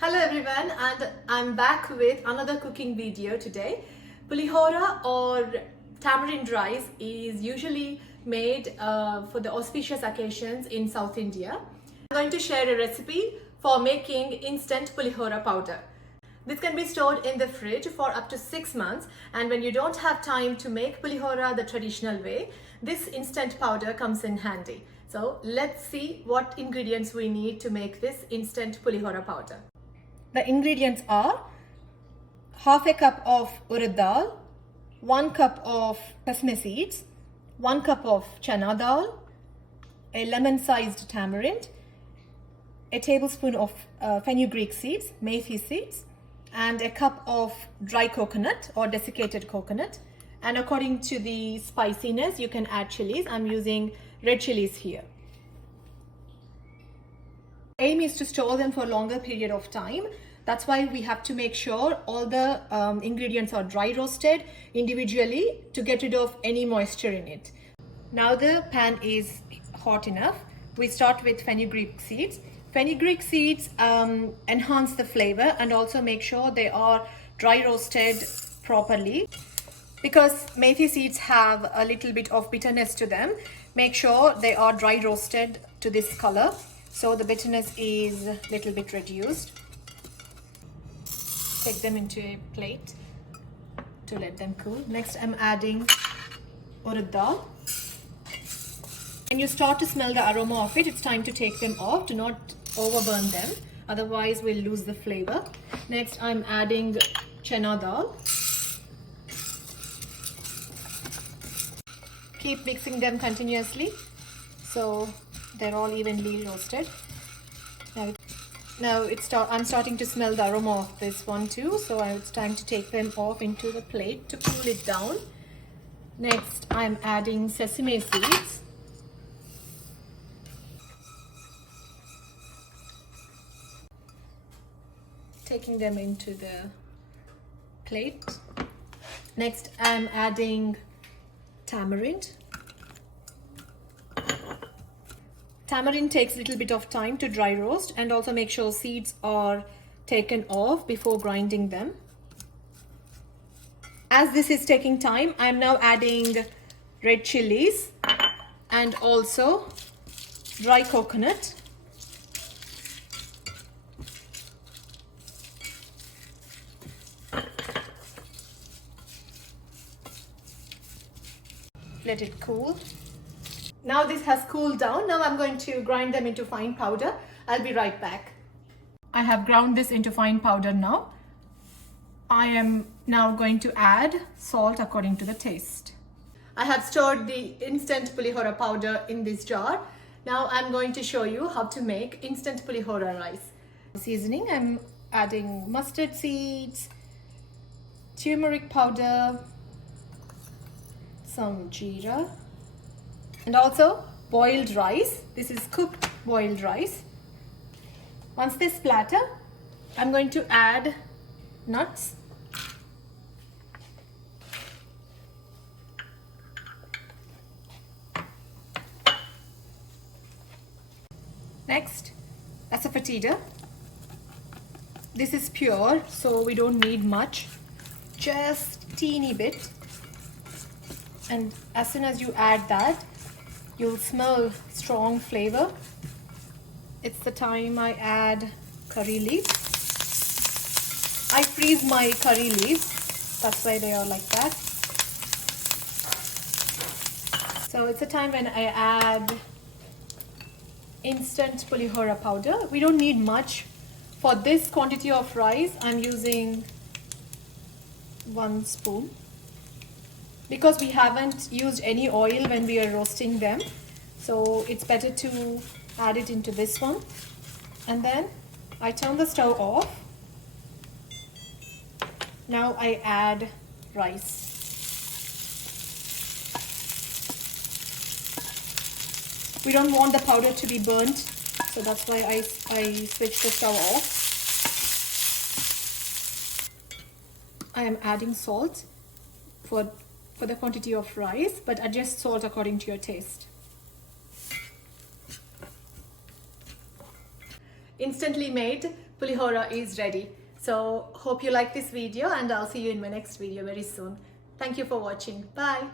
Hello everyone, and I'm back with another cooking video today. Pulihora or tamarind rice is usually made for the auspicious occasions in South India. I'm going to share a recipe for making instant pulihora powder. This can be stored in the fridge for up to 6 months, and when you don't have time to make pulihora the traditional way, this instant powder comes in handy. So let's see what ingredients we need to make this instant pulihora powder. The ingredients are half a cup of urad dal, 1 cup of sesame seeds, 1 cup of chana dal, a lemon-sized tamarind, a tablespoon of fenugreek seeds, methi seeds, and a cup of dry coconut or desiccated coconut. And according to the spiciness, you can add chilies. I'm using red chilies here. Aim is to store them for a longer period of time. That's why we have to make sure all the ingredients are dry roasted individually to get rid of any moisture in it. Now the pan is hot enough. We start with fenugreek seeds. Fenugreek seeds enhance the flavor and also make sure they are dry roasted properly. Because methi seeds have a little bit of bitterness to them, make sure they are dry roasted to this color, so the bitterness is a little bit reduced. Take them into a plate to let them cool. Next, I'm adding urad dal. When you start to smell the aroma of it, it's time to take them off. Do not overburn them, otherwise we'll lose the flavor. Next, I'm adding chana dal. Keep mixing them continuously so they're all evenly roasted. Now I'm starting to smell the aroma of this one too, so it's time to take them off into the plate to cool it down. Next, I'm adding sesame seeds. Taking them into the plate. Next, I'm adding tamarind. Tamarind takes a little bit of time to dry roast, and also make sure seeds are taken off before grinding them. As this is taking time, I'm now adding red chilies and also dry coconut. Let it cool. Now this has cooled down. Now I'm going to grind them into fine powder. I'll be right back. I have ground this into fine powder now. I am now going to add salt according to the taste. I have stored the instant pulihora powder in this jar. Now I'm going to show you how to make instant pulihora rice. Seasoning, I'm adding mustard seeds, turmeric powder, some jeera, and also boiled rice. This is cooked boiled rice. Once they splatter, I'm going to add nuts. Next, asafoetida. This is pure, so we don't need much, just teeny bit. And as soon as you add that, you'll smell strong flavor. It's the time I add curry leaves. I freeze my curry leaves, that's why they are like that. So it's a time when I add instant pulihora powder. We don't need much. For this quantity of rice, I'm using 1 spoon. Because we haven't used any oil when we are roasting them, so it's better to add it into this one. And then I turn the stove off. Now I add rice. We don't want the powder to be burnt, so that's why I switch the stove off. I am adding salt for the quantity of rice, but adjust salt according to your taste. Instantly made Pulihora is ready. So hope you like this video, and I'll see you in my next video very soon. Thank you for watching. Bye.